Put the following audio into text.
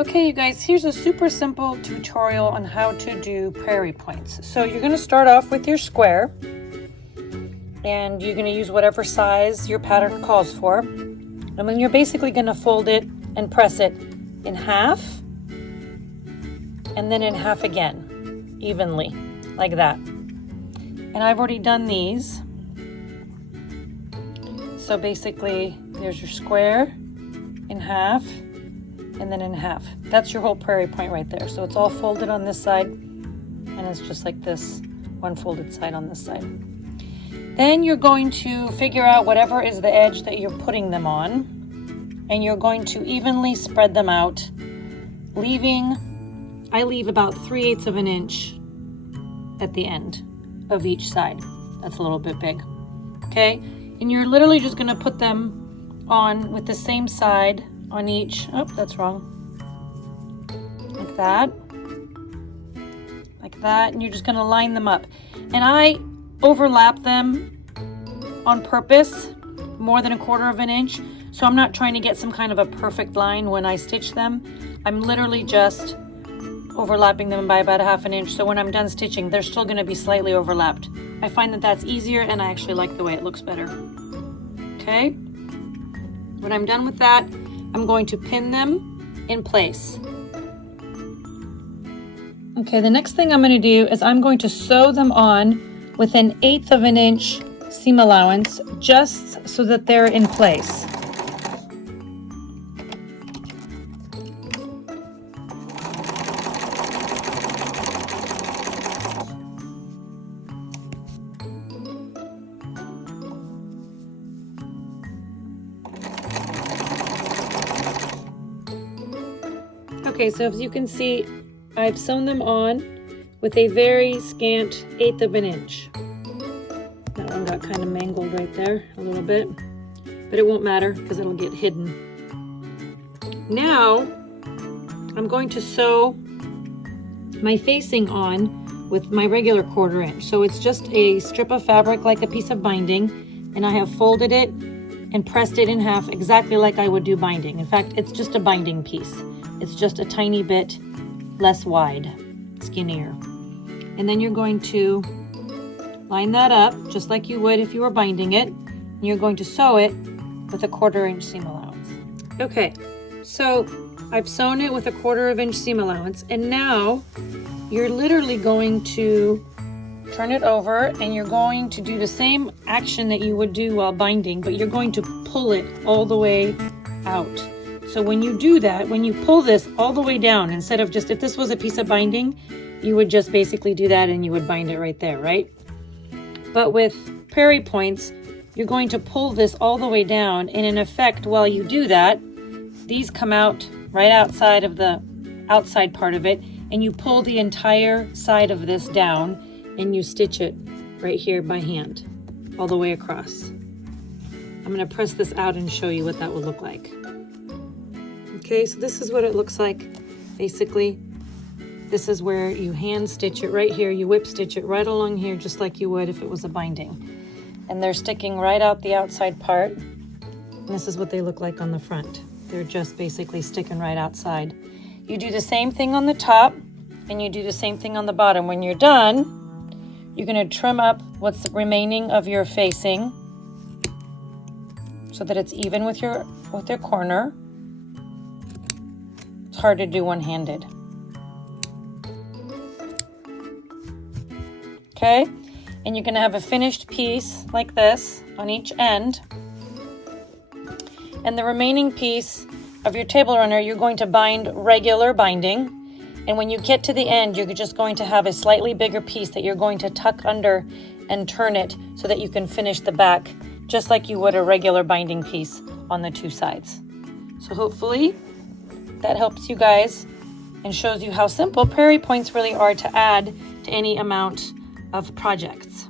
Okay, you guys, here's a super simple tutorial on how to do prairie points. So you're going to start off with your square, and you're going to use whatever size your pattern calls for. And then you're basically going to fold it and press it in half, and then in half again, evenly, like that. And I've already done these. So basically, there's your square in half, and then in half. That's your whole prairie point right there. So it's all folded on this side, and it's just like this, one folded side on this side. Then you're going to figure out whatever is the edge that you're putting them on, and you're going to evenly spread them out, I leave about 3/8 of an inch at the end of each side. That's a little bit big, okay? And you're literally just gonna put them on with the same side on each, oh, that's wrong, like that, and you're just gonna line them up. And I overlap them on purpose, more than 1/4 of an inch, so I'm not trying to get some kind of a perfect line when I stitch them. I'm literally just overlapping them by about 1/2 an inch, so when I'm done stitching, they're still gonna be slightly overlapped. I find that that's easier, and I actually like the way it looks better. Okay? When I'm done with that, I'm going to pin them in place. Okay, the next thing I'm going to do is I'm going to sew them on with 1/8 of an inch seam allowance, just so that they're in place. Okay, so as you can see, I've sewn them on with a very scant 1/8 of an inch. That one got kind of mangled right there a little bit, but it won't matter because it'll get hidden. Now, I'm going to sew my facing on with my regular 1/4 inch. So it's just a strip of fabric like a piece of binding, and I have folded it and pressed it in half exactly like I would do binding. In fact, it's just a binding piece. It's just a tiny bit less wide, skinnier. And then you're going to line that up just like you would if you were binding it. And you're going to sew it with a 1/4 inch seam allowance. Okay, so I've sewn it with a 1/4 inch seam allowance, and now you're literally going to turn it over, and you're going to do the same action that you would do while binding, but you're going to pull it all the way out. So when you do that, when you pull this all the way down, instead of just, if this was a piece of binding, you would just basically do that and you would bind it right there, right? But with prairie points, you're going to pull this all the way down, and in effect, while you do that, these come out right outside of the outside part of it, and you pull the entire side of this down, and you stitch it right here by hand, all the way across. I'm gonna press this out and show you what that would look like. Okay, so this is what it looks like. Basically, this is where you hand stitch it right here. You whip stitch it right along here, just like you would if it was a binding. And they're sticking right out the outside part. And this is what they look like on the front. They're just basically sticking right outside. You do the same thing on the top, and you do the same thing on the bottom. When you're done, you're gonna trim up what's remaining of your facing so that it's even with your corner. It's hard to do one-handed. Okay, and you're gonna have a finished piece like this on each end. And the remaining piece of your table runner, you're going to bind regular binding. And when you get to the end, you're just going to have a slightly bigger piece that you're going to tuck under and turn it so that you can finish the back just like you would a regular binding piece on the two sides. So hopefully that helps you guys and shows you how simple prairie points really are to add to any amount of projects.